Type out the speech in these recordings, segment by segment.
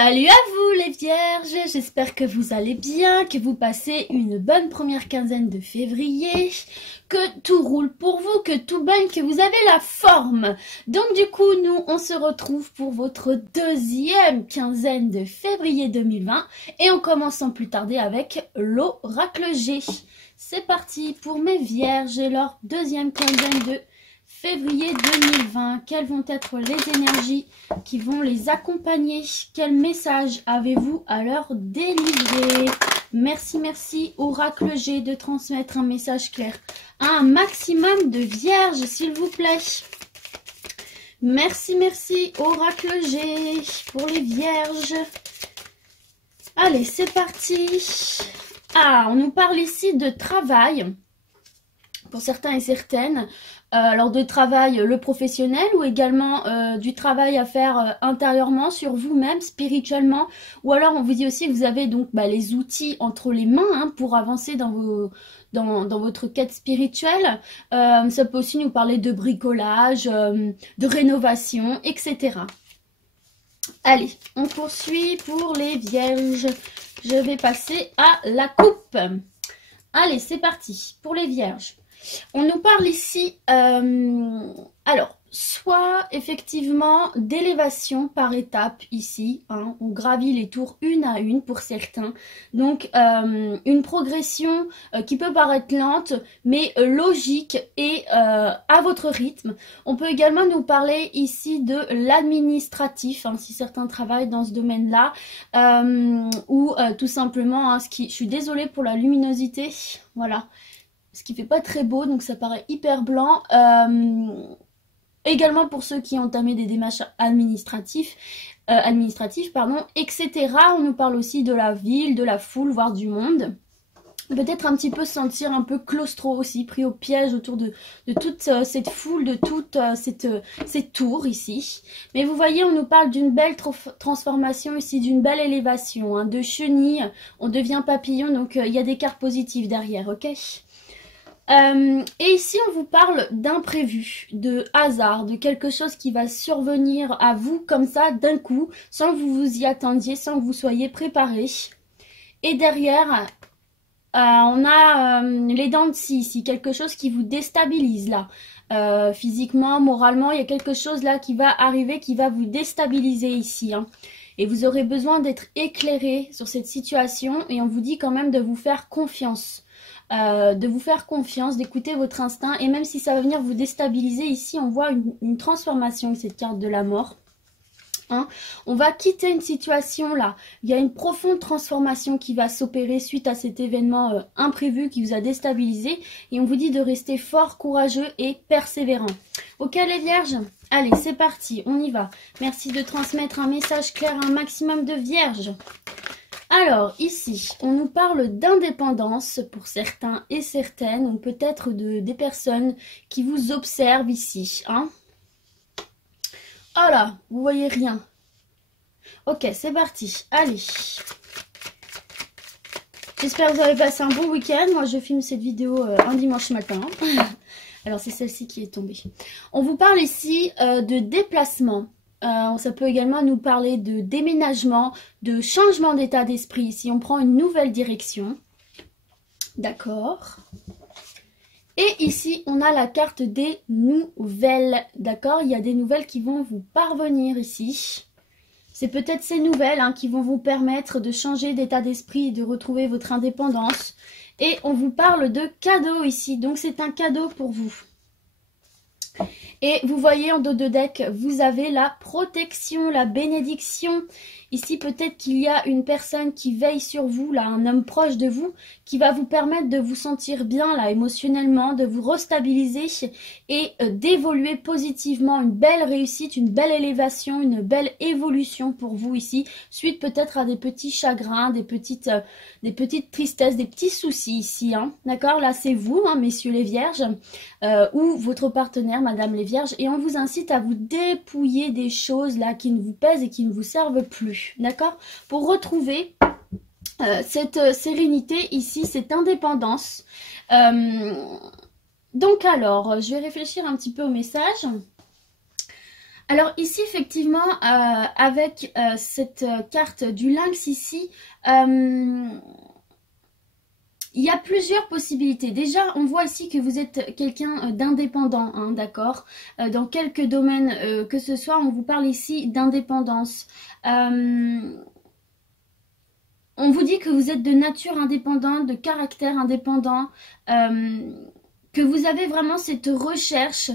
Salut à vous les vierges, j'espère que vous allez bien, que vous passez une bonne première quinzaine de février, que tout roule pour vous, que tout baigne, que vous avez la forme. Donc du coup, nous, on se retrouve pour votre deuxième quinzaine de février 2020 et on commence sans plus tarder avec l'oracle G. C'est parti pour mes vierges et leur deuxième quinzaine de février 2020, quelles vont être les énergies qui vont les accompagner? Quel message avez-vous à leur délivrer? Merci Oracle G de transmettre un message clair à un maximum de vierges, s'il vous plaît. Merci Oracle G pour les vierges. Allez, c'est parti. Ah, on nous parle ici de travail. Pour certains et certaines, alors de travail le professionnel ou également du travail à faire intérieurement sur vous-même, spirituellement. Ou alors on vous dit aussi que vous avez donc les outils entre les mains pour avancer dans votre quête spirituelle. Ça peut aussi nous parler de bricolage, de rénovation, etc. Allez, on poursuit pour les vierges. Je vais passer à la coupe. Allez, c'est parti pour les vierges. On nous parle ici, alors, soit effectivement d'élévation par étapes ici, on gravit les tours une à une pour certains. Donc, une progression qui peut paraître lente, mais logique et à votre rythme. On peut également nous parler ici de l'administratif, si certains travaillent dans ce domaine-là, ou tout simplement, je suis désolée pour la luminosité, voilà. Ce qui fait pas très beau, donc ça paraît hyper blanc. Également pour ceux qui ont entamé des démarches administratives, etc. On nous parle aussi de la ville, de la foule, voire du monde. Peut-être un petit peu se sentir un peu claustro aussi, pris au piège autour de toute cette foule, de toute cette tour ici. Mais vous voyez, on nous parle d'une belle transformation ici, d'une belle élévation, de chenille, on devient papillon, donc il y a des cartes positives derrière, ok ? Et ici on vous parle d'imprévu, de hasard, de quelque chose qui va survenir à vous comme ça d'un coup, sans que vous vous y attendiez, sans que vous soyez préparé. Et derrière, on a les dents de scie ici, quelque chose qui vous déstabilise là. Physiquement, moralement, il y a quelque chose là qui va arriver, qui va vous déstabiliser ici. Et vous aurez besoin d'être éclairé sur cette situation et on vous dit quand même de vous faire confiance. D'écouter votre instinct et même si ça va venir vous déstabiliser, ici on voit une transformation, cette carte de la mort. On va quitter une situation là, il y a une profonde transformation qui va s'opérer suite à cet événement imprévu qui vous a déstabilisé et on vous dit de rester fort, courageux et persévérant. Ok les vierges, allez c'est parti, on y va. Merci de transmettre un message clair à un maximum de vierges. Alors, ici, on nous parle d'indépendance pour certains et certaines, ou peut-être des personnes qui vous observent ici. Oh là, vous voyez rien. Ok, c'est parti. Allez. J'espère que vous avez passé un bon week-end. Moi, je filme cette vidéo un dimanche matin. Alors, c'est celle-ci qui est tombée. On vous parle ici de déplacement. Ça peut également nous parler de déménagement, de changement d'état d'esprit. Si on prend une nouvelle direction. D'accord. Et ici, on a la carte des nouvelles. D'accord. Il y a des nouvelles qui vont vous parvenir ici. C'est peut-être ces nouvelles qui vont vous permettre de changer d'état d'esprit et de retrouver votre indépendance. Et on vous parle de cadeaux ici. Donc, c'est un cadeau pour vous. Et vous voyez en dos de deck, vous avez la protection, la bénédiction. Ici, peut-être qu'il y a une personne qui veille sur vous, là, un homme proche de vous, qui va vous permettre de vous sentir bien, là, émotionnellement, de vous restabiliser et d'évoluer positivement. Une belle réussite, une belle élévation, une belle évolution pour vous ici, suite peut-être à des petits chagrins, des petites tristesses, des petits soucis ici. D'accord, là, c'est vous, messieurs les vierges, ou votre partenaire, madame les vierges, et on vous incite à vous dépouiller des choses là qui ne vous pèsent et qui ne vous servent plus. D'accord, pour retrouver cette sérénité ici, cette indépendance. Donc alors, je vais réfléchir un petit peu au message. Alors ici, effectivement, avec cette carte du lynx ici, il y a plusieurs possibilités. Déjà, on voit ici que vous êtes quelqu'un d'indépendant, hein, d'accord. Dans quelques domaines que ce soit, on vous parle ici d'indépendance. On vous dit que vous êtes de nature indépendante, de caractère indépendant, que vous avez vraiment cette recherche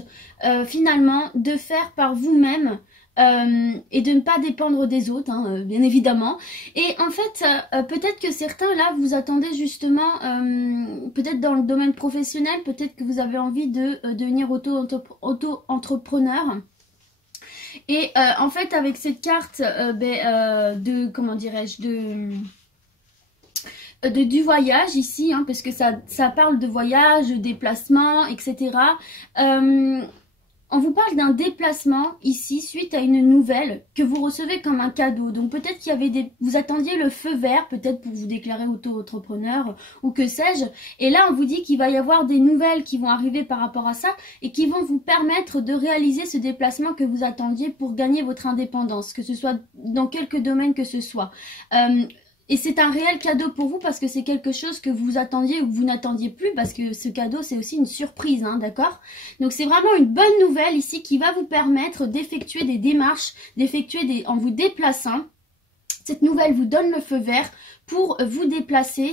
finalement de faire par vous-même et de ne pas dépendre des autres, hein, bien évidemment. Et en fait, peut-être que certains là vous attendez justement, peut-être dans le domaine professionnel, peut-être que vous avez envie de devenir auto-entrepreneur. Et en fait, avec cette carte de, comment dirais-je, du voyage ici, hein, parce que ça parle de voyage, de déplacement, etc. On vous parle d'un déplacement ici suite à une nouvelle que vous recevez comme un cadeau. Donc peut-être qu'il y avait vous attendiez le feu vert, peut-être pour vous déclarer auto-entrepreneur ou que sais-je. Et là, on vous dit qu'il va y avoir des nouvelles qui vont arriver par rapport à ça et qui vont vous permettre de réaliser ce déplacement que vous attendiez pour gagner votre indépendance, que ce soit dans quelque domaine que ce soit. Et c'est un réel cadeau pour vous parce que c'est quelque chose que vous attendiez ou que vous n'attendiez plus parce que ce cadeau c'est aussi une surprise, hein, d'accord? Donc c'est vraiment une bonne nouvelle ici qui va vous permettre d'effectuer des démarches, en vous déplaçant. Cette nouvelle vous donne le feu vert pour vous déplacer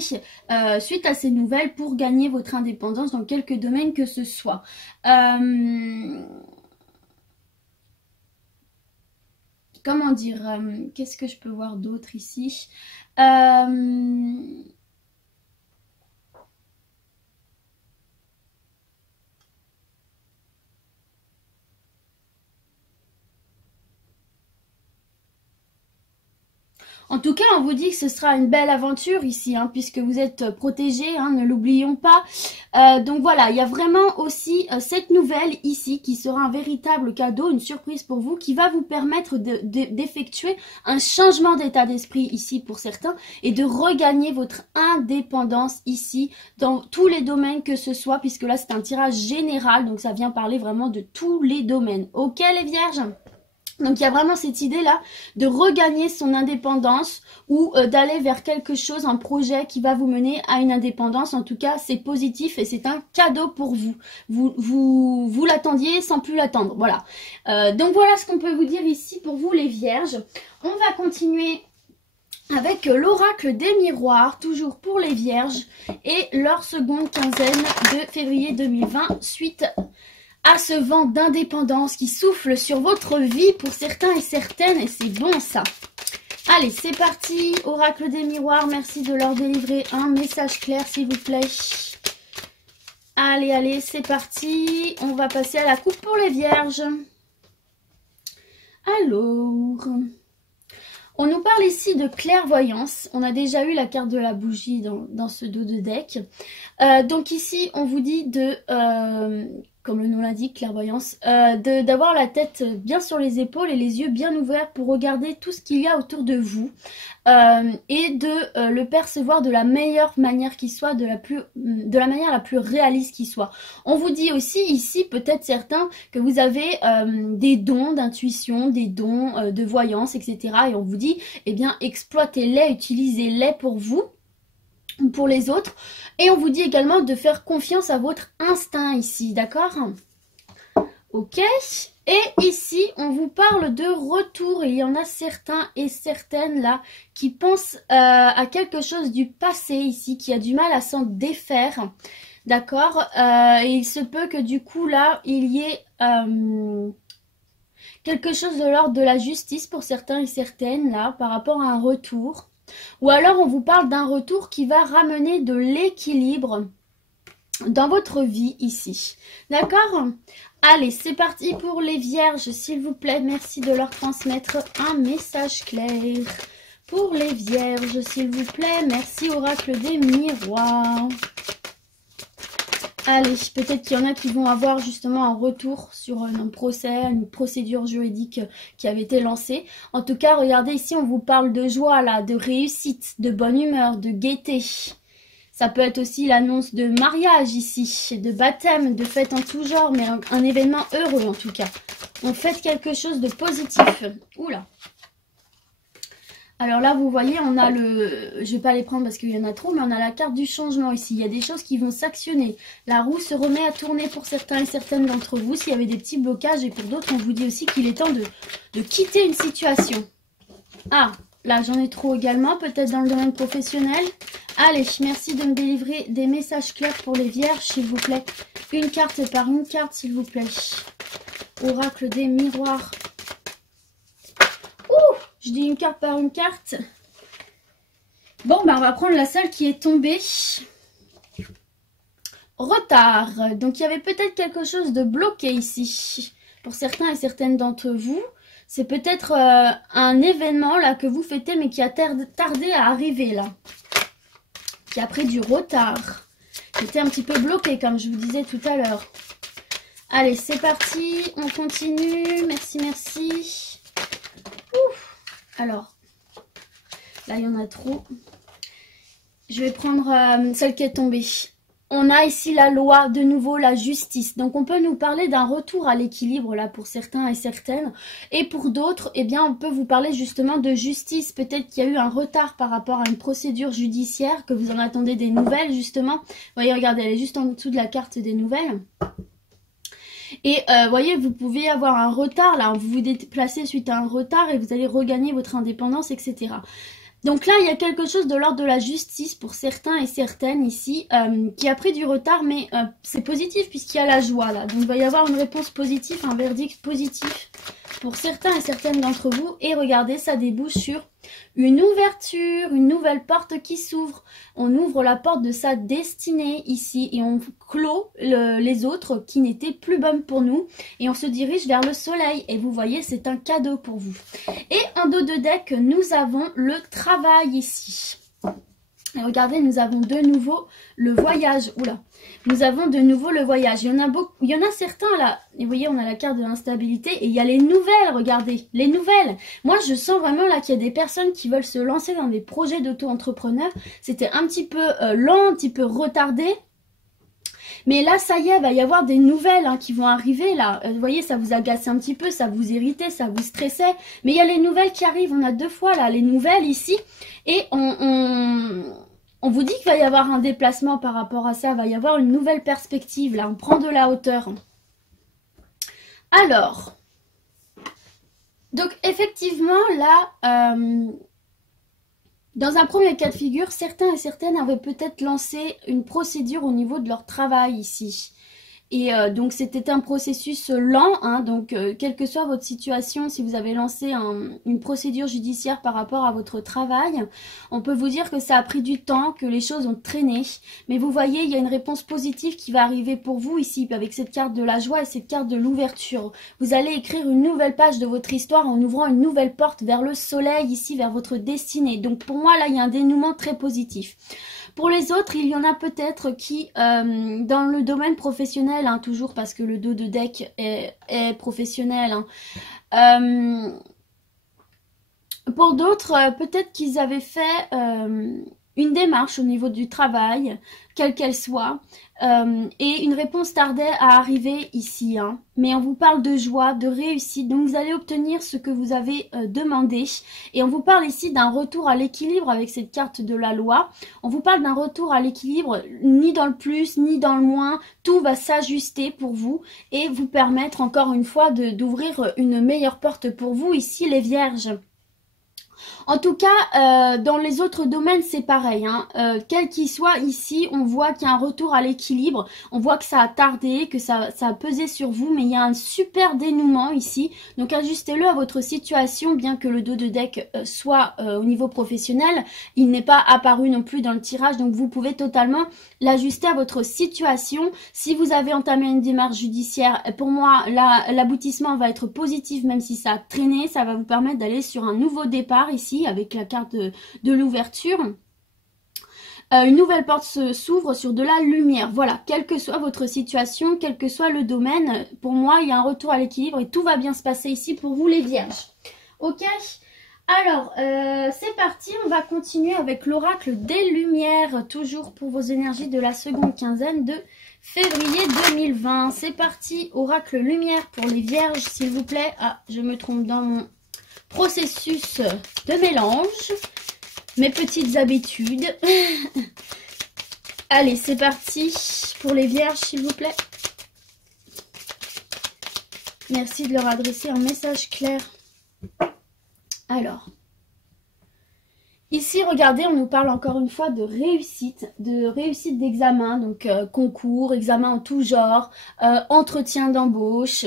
suite à ces nouvelles pour gagner votre indépendance dans quelques domaines que ce soit. Comment dire, qu'est-ce que je peux voir d'autre ici? En tout cas, on vous dit que ce sera une belle aventure ici, hein, puisque vous êtes protégés, hein, ne l'oublions pas. Donc voilà, il y a vraiment aussi cette nouvelle ici qui sera un véritable cadeau, une surprise pour vous, qui va vous permettre d'effectuer un changement d'état d'esprit ici pour certains et de regagner votre indépendance ici dans tous les domaines que ce soit, puisque là c'est un tirage général, donc ça vient parler vraiment de tous les domaines. Ok les vierges ? Donc il y a vraiment cette idée-là de regagner son indépendance ou d'aller vers quelque chose, un projet qui va vous mener à une indépendance. En tout cas, c'est positif et c'est un cadeau pour vous. Vous l'attendiez sans plus l'attendre. Voilà. Donc voilà ce qu'on peut vous dire ici pour vous les vierges. On va continuer avec l'oracle des miroirs, toujours pour les vierges, et leur seconde quinzaine de février 2020, suite à ce vent d'indépendance qui souffle sur votre vie pour certains et certaines, et c'est bon ça. Allez, c'est parti, oracle des miroirs, merci de leur délivrer un message clair s'il vous plaît. Allez, allez, c'est parti, on va passer à la coupe pour les vierges. Alors, on nous parle ici de clairvoyance. On a déjà eu la carte de la bougie dans ce dos de deck. Donc ici, on vous dit de, comme le nom l'indique, clairvoyance, d'avoir la tête bien sur les épaules et les yeux bien ouverts pour regarder tout ce qu'il y a autour de vous et de le percevoir de la meilleure manière qui soit, de la manière la plus réaliste qui soit. On vous dit aussi ici, peut-être certains, que vous avez des dons d'intuition, des dons de voyance, etc. Et on vous dit, eh bien, exploitez-les, utilisez-les pour vous, pour les autres. Et on vous dit également de faire confiance à votre instinct ici, d'accord? Ok. Et ici, on vous parle de retour. Il y en a certains et certaines là qui pensent à quelque chose du passé ici, qui a du mal à s'en défaire. D'accord? Et il se peut que du coup là, il y ait quelque chose de l'ordre de la justice pour certains et certaines là, par rapport à un retour. Ou alors on vous parle d'un retour qui va ramener de l'équilibre dans votre vie ici. D'accord? Allez, c'est parti pour les vierges, s'il vous plaît. Merci de leur transmettre un message clair. Pour les vierges, s'il vous plaît. Merci, oracle des miroirs. Allez, peut-être qu'il y en a qui vont avoir justement un retour sur un procès, une procédure juridique qui avait été lancée. En tout cas, regardez ici, on vous parle de joie, là, de réussite, de bonne humeur, de gaieté. Ça peut être aussi l'annonce de mariage ici, de baptême, de fête en tout genre, mais un événement heureux en tout cas. On fait quelque chose de positif. Oula. Alors là, vous voyez, on a le... Je vais pas les prendre parce qu'il y en a trop, mais on a la carte du changement ici. Il y a des choses qui vont s'actionner. La roue se remet à tourner pour certains et certaines d'entre vous. S'il y avait des petits blocages, et pour d'autres, on vous dit aussi qu'il est temps de quitter une situation. Ah, là, j'en ai trop également, peut-être dans le domaine professionnel. Allez, merci de me délivrer des messages clairs pour les vierges, s'il vous plaît. Une carte par une carte, s'il vous plaît. Oracle des miroirs. Ouh! Je dis une carte par une carte. Bon, ben on va prendre la seule qui est tombée. Retard. Donc, il y avait peut-être quelque chose de bloqué ici. Pour certains et certaines d'entre vous. C'est peut-être un événement là que vous fêtez, mais qui a tardé à arriver là. Qui a pris du retard. C'était un petit peu bloqué, comme je vous disais tout à l'heure. Allez, c'est parti. On continue. Merci, merci. Ouf. Alors, là, il y en a trop. Je vais prendre celle qui est tombée. On a ici la loi, de nouveau la justice. Donc, on peut nous parler d'un retour à l'équilibre, là, pour certains et certaines. Et pour d'autres, eh bien, on peut vous parler justement de justice. Peut-être qu'il y a eu un retard par rapport à une procédure judiciaire, que vous en attendez des nouvelles, justement. Vous voyez, regardez, elle est juste en dessous de la carte des nouvelles. Et voyez, vous pouvez avoir un retard, là, vous vous déplacez suite à un retard et vous allez regagner votre indépendance, etc. Donc là, il y a quelque chose de l'ordre de la justice pour certains et certaines ici, qui a pris du retard, mais c'est positif puisqu'il y a la joie, là. Donc il va y avoir une réponse positive, un verdict positif pour certains et certaines d'entre vous. Et regardez, ça débouche sur une ouverture, une nouvelle porte qui s'ouvre. On ouvre la porte de sa destinée ici et on clôt les autres qui n'étaient plus bonnes pour nous. Et on se dirige vers le soleil. Et vous voyez, c'est un cadeau pour vous. Et en dos de deck, nous avons le travail ici. Et regardez, nous avons de nouveau le voyage. Oula, nous avons de nouveau le voyage. Il y en a certains là. Et vous voyez, on a la carte de l'instabilité. Et il y a les nouvelles, regardez. Les nouvelles. Moi, je sens vraiment là qu'il y a des personnes qui veulent se lancer dans des projets d'auto-entrepreneur. C'était un petit peu lent, un petit peu retardé. Mais là, ça y est, il va y avoir des nouvelles qui vont arriver là. Vous voyez, ça vous agaçait un petit peu, ça vous irritait, ça vous stressait. Mais il y a les nouvelles qui arrivent. On a deux fois là les nouvelles ici. Et on vous dit qu'il va y avoir un déplacement par rapport à ça. Il va y avoir une nouvelle perspective là. On prend de la hauteur. Alors, donc effectivement là... dans un premier cas de figure, certains et certaines avaient peut-être lancé une procédure au niveau de leur travail ici. Et donc c'était un processus lent, donc quelle que soit votre situation, si vous avez lancé une procédure judiciaire par rapport à votre travail, on peut vous dire que ça a pris du temps, que les choses ont traîné. Mais vous voyez, il y a une réponse positive qui va arriver pour vous ici, avec cette carte de la joie et cette carte de l'ouverture. Vous allez écrire une nouvelle page de votre histoire en ouvrant une nouvelle porte vers le soleil, ici, vers votre destinée. Donc pour moi, là, il y a un dénouement très positif. Pour les autres, il y en a peut-être qui, dans le domaine professionnel, toujours parce que le dos de deck est professionnel, pour d'autres, peut-être qu'ils avaient fait une démarche au niveau du travail, quelle qu'elle soit, et une réponse tardait à arriver ici. Mais on vous parle de joie, de réussite, donc vous allez obtenir ce que vous avez demandé. Et on vous parle ici d'un retour à l'équilibre avec cette carte de la loi. On vous parle d'un retour à l'équilibre, ni dans le plus, ni dans le moins. Tout va s'ajuster pour vous et vous permettre encore une fois d'ouvrir une meilleure porte pour vous ici les vierges. En tout cas, dans les autres domaines, c'est pareil. Quel qu'il soit ici, on voit qu'il y a un retour à l'équilibre. On voit que ça a tardé, que ça a pesé sur vous, mais il y a un super dénouement ici. Donc, ajustez-le à votre situation, bien que le dos de deck soit au niveau professionnel. Il n'est pas apparu non plus dans le tirage, donc vous pouvez totalement l'ajuster à votre situation. Si vous avez entamé une démarche judiciaire, pour moi, l'aboutissement va être positif, même si ça a traîné. Ça va vous permettre d'aller sur un nouveau départ ici, avec la carte de l'ouverture. Une nouvelle porte s'ouvre sur de la lumière. Voilà, quelle que soit votre situation, quel que soit le domaine, pour moi, il y a un retour à l'équilibre et tout va bien se passer ici pour vous les vierges. Ok ? Alors, c'est parti, on va continuer avec l'oracle des lumières, toujours pour vos énergies de la seconde quinzaine de février 2020. C'est parti, oracle lumière pour les vierges, s'il vous plaît. Ah, je me trompe dans mon processus de mélange. Mes petites habitudes. Allez, c'est parti pour les vierges, s'il vous plaît. Merci de leur adresser un message clair. Alors, ici, regardez, on nous parle encore une fois de réussite d'examen, donc concours, examen en tout genre, entretien d'embauche.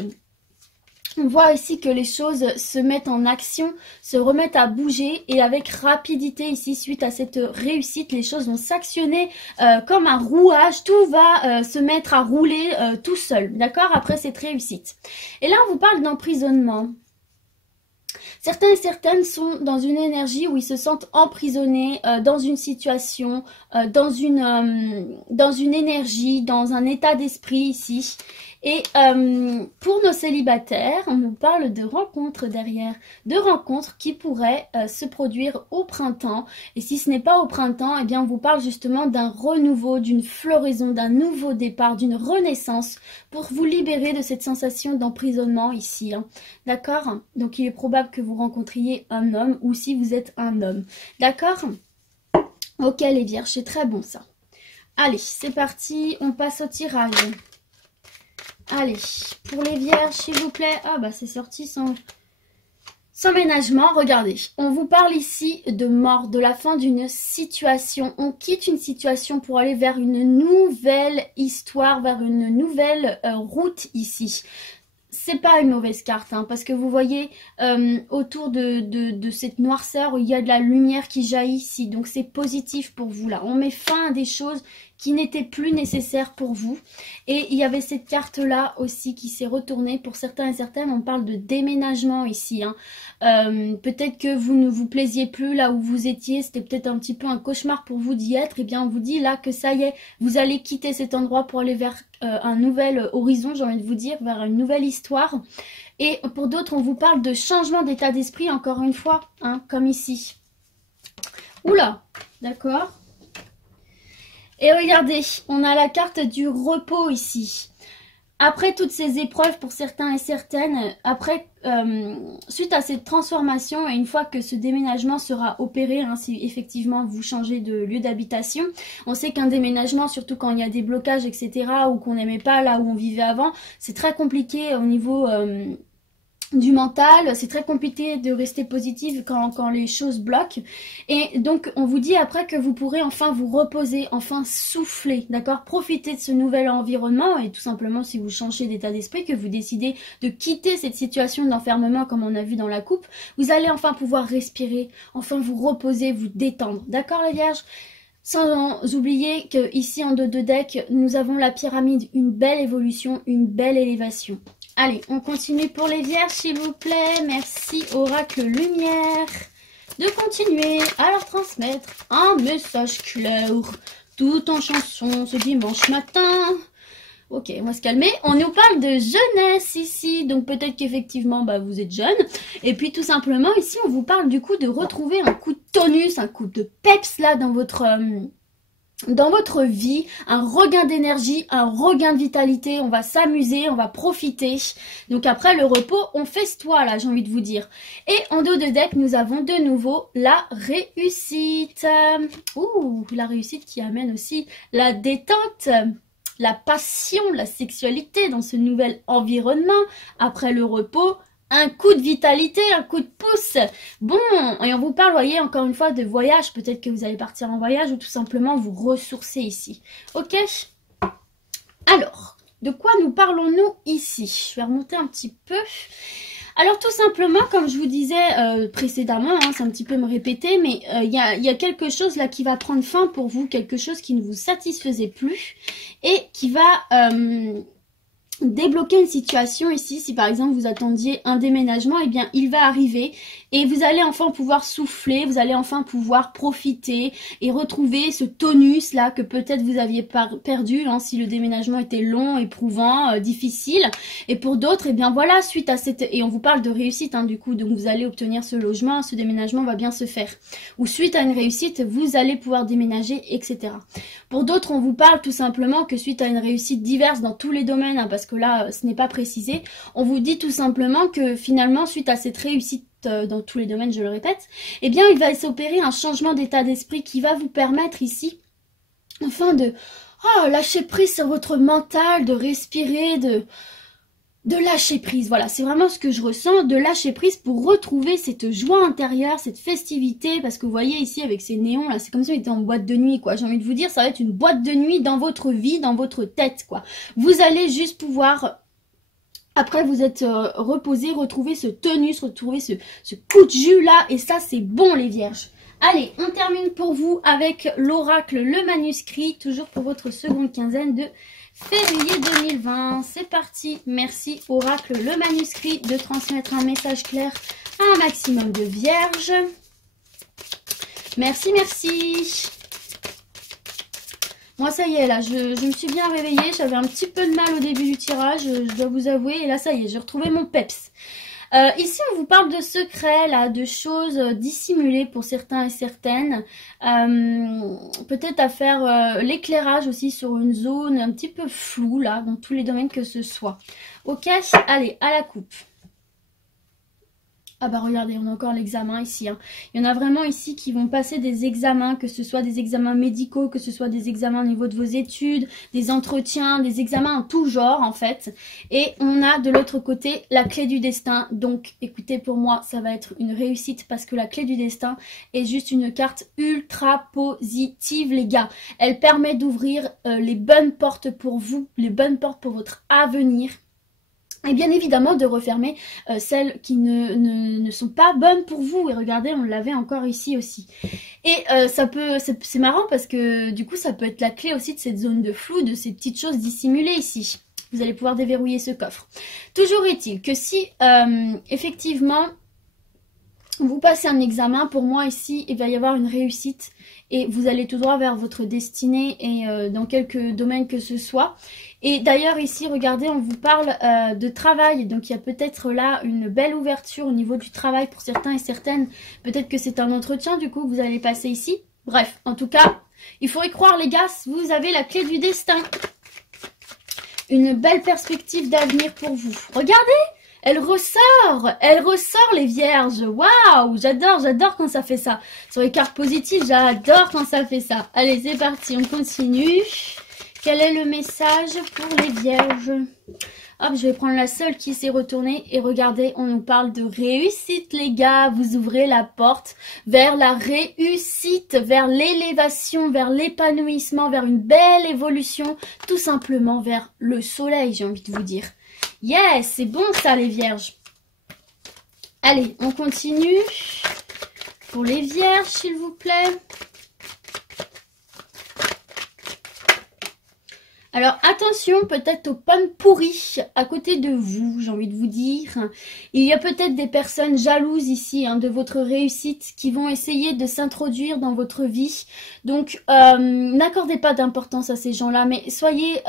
On voit ici que les choses se mettent en action, se remettent à bouger et avec rapidité ici, suite à cette réussite, les choses vont s'actionner comme un rouage. Tout va se mettre à rouler tout seul, d'accord, après cette réussite. Et là, on vous parle d'emprisonnement. Certains et certaines sont dans une énergie où ils se sentent emprisonnés dans une situation, dans une énergie, dans un état d'esprit ici. Et pour nos célibataires, on nous parle de rencontres derrière, de rencontres qui pourraient se produire au printemps. Et si ce n'est pas au printemps, eh bien on vous parle justement d'un renouveau, d'une floraison, d'un nouveau départ, d'une renaissance pour vous libérer de cette sensation d'emprisonnement ici. Hein. D'accord? Donc il est probable que vous rencontriez un homme ou si vous êtes un homme. D'accord? Ok les vierges, c'est très bon ça. Allez, c'est parti, on passe au tirage. Allez, pour les vierges, s'il vous plaît. Ah bah c'est sorti sans ménagement. Regardez, on vous parle ici de mort, de la fin d'une situation. On quitte une situation pour aller vers une nouvelle histoire, vers une nouvelle route ici. C'est pas une mauvaise carte, hein, parce que vous voyez autour de cette noirceur, il y a de la lumière qui jaillit ici. Donc c'est positif pour vous là. On met fin à des choses qui n'étaient plus nécessaires pour vous. Et il y avait cette carte là aussi qui s'est retournée. Pour certains et certaines, on parle de déménagement ici. Hein. Peut-être que vous ne vous plaisiez plus là où vous étiez. C'était peut-être un petit peu un cauchemar pour vous d'y être. Et bien on vous dit là que ça y est, vous allez quitter cet endroit pour aller vers un nouvel horizon, j'ai envie de vous dire, vers une nouvelle histoire. Et pour d'autres, on vous parle de changement d'état d'esprit, encore une fois, hein, comme ici. Oula, d'accord. Et regardez, on a la carte du repos ici. Après toutes ces épreuves pour certains et certaines, après, suite à cette transformation et une fois que ce déménagement sera opéré, hein, si effectivement vous changez de lieu d'habitation, on sait qu'un déménagement, surtout quand il y a des blocages, etc., ou qu'on n'aimait pas là où on vivait avant, c'est très compliqué au niveau du mental, c'est très compliqué de rester positive quand les choses bloquent. Et donc on vous dit après que vous pourrez enfin vous reposer, enfin souffler, d'accord, profiter de ce nouvel environnement. Et tout simplement si vous changez d'état d'esprit, que vous décidez de quitter cette situation d'enfermement comme on a vu dans la coupe, vous allez enfin pouvoir respirer, enfin vous reposer, vous détendre, d'accord les vierges? Sans oublier que ici en dos de deck, nous avons la pyramide, une belle évolution, une belle élévation. Allez, on continue pour les vierges, s'il vous plaît. Merci, oracle lumière, de continuer à leur transmettre un message clair, tout en chanson ce dimanche matin. Ok, on va se calmer. On nous parle de jeunesse ici, donc peut-être qu'effectivement bah, vous êtes jeune. Et puis tout simplement, ici, on vous parle du coup de retrouver un coup de tonus, un coup de peps là dans votre vie, un regain d'énergie, un regain de vitalité. On va s'amuser, on va profiter. Donc après le repos, on festoie là, j'ai envie de vous dire. Et en dos de deck, nous avons de nouveau la réussite. Ouh, la réussite qui amène aussi la détente, la passion, la sexualité dans ce nouvel environnement. Après le repos, un coup de vitalité, un coup de pouce. Bon, et on vous parle, voyez, encore une fois, de voyage. Peut-être que vous allez partir en voyage ou tout simplement vous ressourcer ici. Ok? Alors, de quoi nous parlons-nous ici? Je vais remonter un petit peu. Alors tout simplement, comme je vous disais précédemment, hein, c'est un petit peu me répéter, mais il y a quelque chose là qui va prendre fin pour vous, quelque chose qui ne vous satisfaisait plus et qui va débloquer une situation ici. Si par exemple vous attendiez un déménagement, eh bien il va arriver Et vous allez enfin pouvoir souffler, vous allez enfin pouvoir profiter et retrouver ce tonus là que peut-être vous aviez perdu hein, si le déménagement était long, éprouvant, difficile. Et pour d'autres, eh bien voilà, suite à cette... Et on vous parle de réussite hein, du coup, donc vous allez obtenir ce logement, ce déménagement va bien se faire. Ou suite à une réussite, vous allez pouvoir déménager, etc. Pour d'autres, on vous parle tout simplement que suite à une réussite diverse dans tous les domaines, hein, parce que là, ce n'est pas précisé, on vous dit tout simplement que finalement, suite à cette réussite dans tous les domaines, je le répète, eh bien, il va s'opérer un changement d'état d'esprit qui va vous permettre ici, enfin, de lâcher prise sur votre mental, de respirer, de lâcher prise. Voilà, c'est vraiment ce que je ressens, de lâcher prise pour retrouver cette joie intérieure, cette festivité, parce que vous voyez ici avec ces néons, là, c'est comme si on était en boîte de nuit, quoi. J'ai envie de vous dire, ça va être une boîte de nuit dans votre vie, dans votre tête, quoi. Vous allez juste pouvoir... Après, vous êtes reposé, retrouver ce tonus, retrouver ce coup de jus là. Et ça, c'est bon les vierges. Allez, on termine pour vous avec l'oracle, le manuscrit. Toujours pour votre seconde quinzaine de février 2020. C'est parti. Merci oracle, le manuscrit, de transmettre un message clair à un maximum de vierges. Merci, merci. Moi, ça y est, là, je me suis bien réveillée. J'avais un petit peu de mal au début du tirage, je dois vous avouer. Et là, ça y est, j'ai retrouvé mon peps. Ici, on vous parle de secrets, là, de choses dissimulées pour certains et certaines. Peut-être à faire l'éclairage aussi sur une zone un petit peu floue, là, dans tous les domaines que ce soit. Ok, allez, à la coupe. Ah bah regardez, on a encore l'examen ici. Hein. Il y en a vraiment ici qui vont passer des examens, que ce soit des examens médicaux, que ce soit des examens au niveau de vos études, des entretiens, des examens en tout genre en fait. Et on a de l'autre côté la clé du destin. Donc écoutez, pour moi, ça va être une réussite parce que la clé du destin est juste une carte ultra positive les gars. Elle permet d'ouvrir les bonnes portes pour vous, les bonnes portes pour votre avenir. Et bien évidemment de refermer celles qui ne sont pas bonnes pour vous. Et regardez, on l'avait encore ici aussi. Et c'est marrant parce que du coup ça peut être la clé aussi de cette zone de flou, de ces petites choses dissimulées ici. Vous allez pouvoir déverrouiller ce coffre. Toujours est-il que si effectivement vous passez un examen, pour moi ici il va y avoir une réussite. Et vous allez tout droit vers votre destinée et dans quelques domaines que ce soit. Et d'ailleurs ici, regardez, on vous parle de travail. Donc il y a peut-être là une belle ouverture au niveau du travail pour certains et certaines. Peut-être que c'est un entretien du coup que vous allez passer ici. Bref, en tout cas, il faut y croire les gars, vous avez la clé du destin. Une belle perspective d'avenir pour vous. Regardez! Elle ressort les vierges. Waouh, j'adore quand ça fait ça. Sur les cartes positives, j'adore quand ça fait ça. Allez, c'est parti, on continue. Quel est le message pour les vierges? Hop, je vais prendre la seule qui s'est retournée. Et regardez, on nous parle de réussite, les gars. Vous ouvrez la porte vers la réussite, vers l'élévation, vers l'épanouissement, vers une belle évolution. Tout simplement vers le soleil, j'ai envie de vous dire. Yes, c'est bon ça les vierges. Allez, on continue. Pour les vierges, s'il vous plaît. Alors attention peut-être aux pommes pourries à côté de vous, j'ai envie de vous dire. Il y a peut-être des personnes jalouses ici de votre réussite qui vont essayer de s'introduire dans votre vie. Donc n'accordez pas d'importance à ces gens-là, mais soyez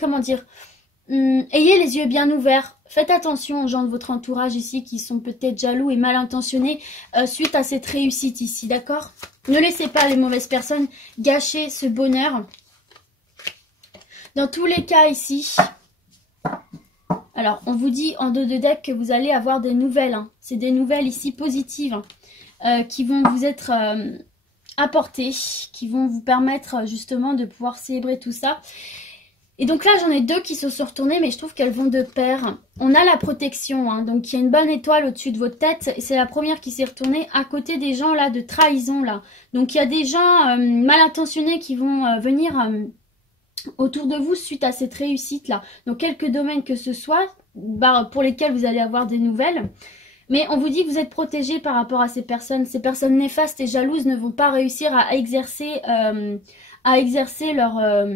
comment dire... ayez les yeux bien ouverts. Faites attention aux gens de votre entourage ici qui sont peut-être jaloux et mal intentionnés suite à cette réussite ici, d'accord? Ne laissez pas les mauvaises personnes gâcher ce bonheur. Dans tous les cas ici, alors on vous dit en dos de deck que vous allez avoir des nouvelles. C'est des nouvelles ici positives qui vont vous être apportées, qui vont vous permettre justement de pouvoir célébrer tout ça. Et donc là, j'en ai deux qui se sont retournées, mais je trouve qu'elles vont de pair. On a la protection, donc il y a une bonne étoile au-dessus de votre tête. Et c'est la première qui s'est retournée à côté des gens là de trahison là. Donc il y a des gens mal intentionnés qui vont venir autour de vous suite à cette réussite là. Dans quelques domaines que ce soit, pour lesquels vous allez avoir des nouvelles. Mais on vous dit que vous êtes protégé par rapport à ces personnes. Ces personnes néfastes et jalouses ne vont pas réussir à exercer leur...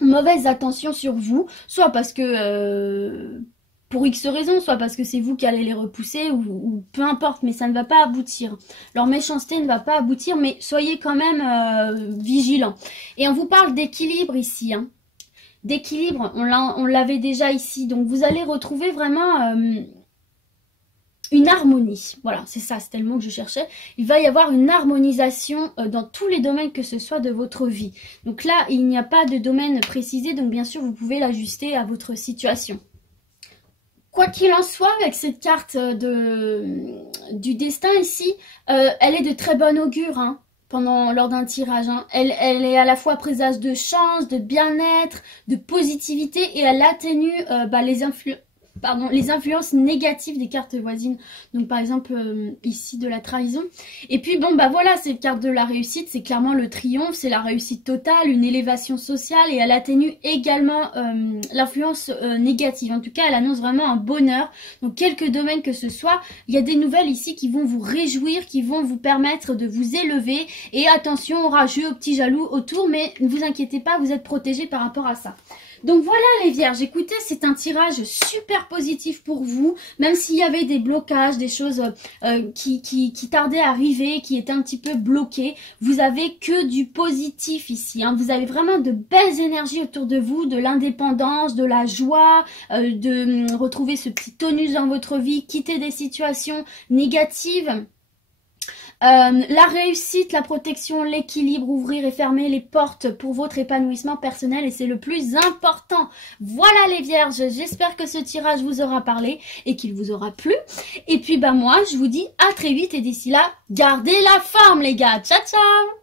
mauvaise attention sur vous, soit parce que pour X raisons, soit parce que c'est vous qui allez les repousser, ou peu importe, mais ça ne va pas aboutir. Leur méchanceté ne va pas aboutir, mais soyez quand même vigilants. Et on vous parle d'équilibre ici, hein. D'équilibre, on l'avait déjà ici, donc vous allez retrouver vraiment une harmonie. Voilà, c'est ça, c'était le mot que je cherchais. Il va y avoir une harmonisation dans tous les domaines que ce soit de votre vie. Donc là, il n'y a pas de domaine précisé, donc bien sûr, vous pouvez l'ajuster à votre situation. Quoi qu'il en soit, avec cette carte du destin ici, elle est de très bon augure, hein, lors d'un tirage. Hein. Elle est à la fois présage de chance, de bien-être, de positivité, et elle atténue les influences négatives des cartes voisines. Donc par exemple ici de la trahison. Et puis bon bah voilà, cette carte de la réussite, c'est clairement le triomphe, c'est la réussite totale, une élévation sociale, et elle atténue également l'influence négative. En tout cas, elle annonce vraiment un bonheur. Donc quelques domaines que ce soit, il y a des nouvelles ici qui vont vous réjouir, qui vont vous permettre de vous élever. Et attention aux rageux, aux petits jaloux autour, mais ne vous inquiétez pas, vous êtes protégés par rapport à ça. Donc voilà les vierges, écoutez, c'est un tirage super positif pour vous, même s'il y avait des blocages, des choses qui tardaient à arriver, qui étaient un petit peu bloquées, vous avez que du positif ici, hein. Vous avez vraiment de belles énergies autour de vous, de l'indépendance, de la joie, de retrouver ce petit tonus dans votre vie, quitter des situations négatives. La réussite, la protection, l'équilibre, ouvrir et fermer les portes pour votre épanouissement personnel, et c'est le plus important. Voilà les vierges, j'espère que ce tirage vous aura parlé et qu'il vous aura plu. Et puis bah moi je vous dis à très vite, et d'ici là, gardez la forme les gars, ciao ciao.